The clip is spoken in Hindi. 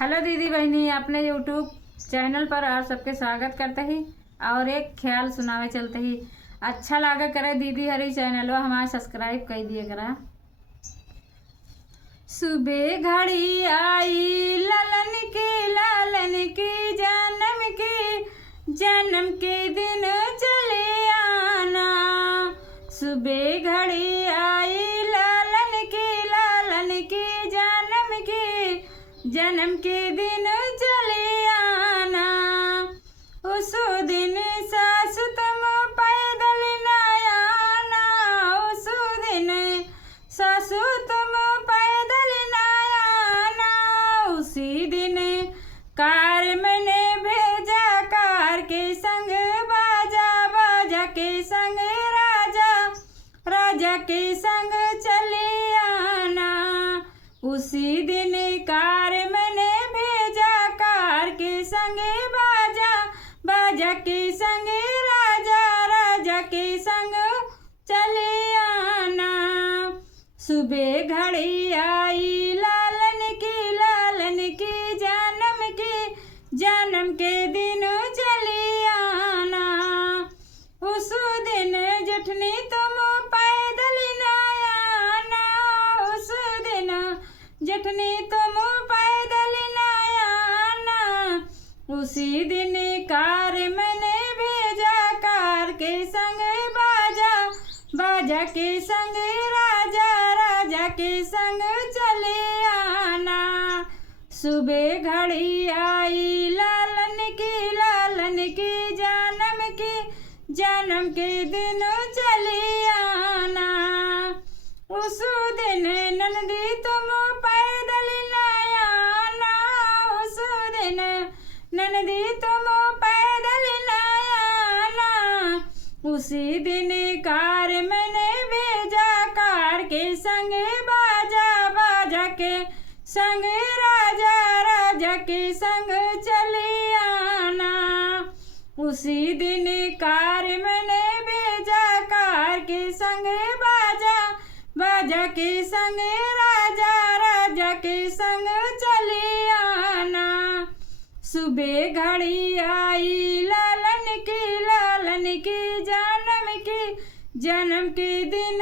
हेलो दीदी बहनी, अपने यूट्यूब चैनल पर आप सबके स्वागत करते ही और एक ख्याल सुनावे चलते ही। अच्छा लागा करे दीदी हरी चैनल हमारा सब्सक्राइब कर दिए करा। सुबह घड़ी आई लालन की जन्म के दिन चले आना। सुबह घड़ी आई लालन की जन्म के दिन चले आना। उस दिन सासु तुम पैदल न आना। उस दिन सासु तुम पैदल न आना। उसी दिन कार मैंने भेजा, कार के संग बाजा के संग राजा के संग चले आना। उसी दिन कार मैंने भेजा, कार के संग बाजा के संग राजा के संग चले आना। सुबह घड़ी आई लालन की जन्म के दिन चले आना। उस दिन जठनी तुम पैदल न आना। उस दिन जठनी तुम पैदल न आना। उसी दिन कार मैंने भेजा, कार के संग बाजा के संग राजा के संग चले आना। सुबह घड़ी आई लालन की जन्म के दिन चले आना। उस दिन नंदी तुम पैदल न आना। उस दिन नंदी तुम पैदल न आना। उसी दिन कार मैंने भेजा, कार के संग बाजा के संग राजा के संग चले आना। उसी दिन कार मैंने भेजा, कार के संग बाजा के संग राजा के संग चले आना। सुबह घड़ी आई लालन की जन्म के दिन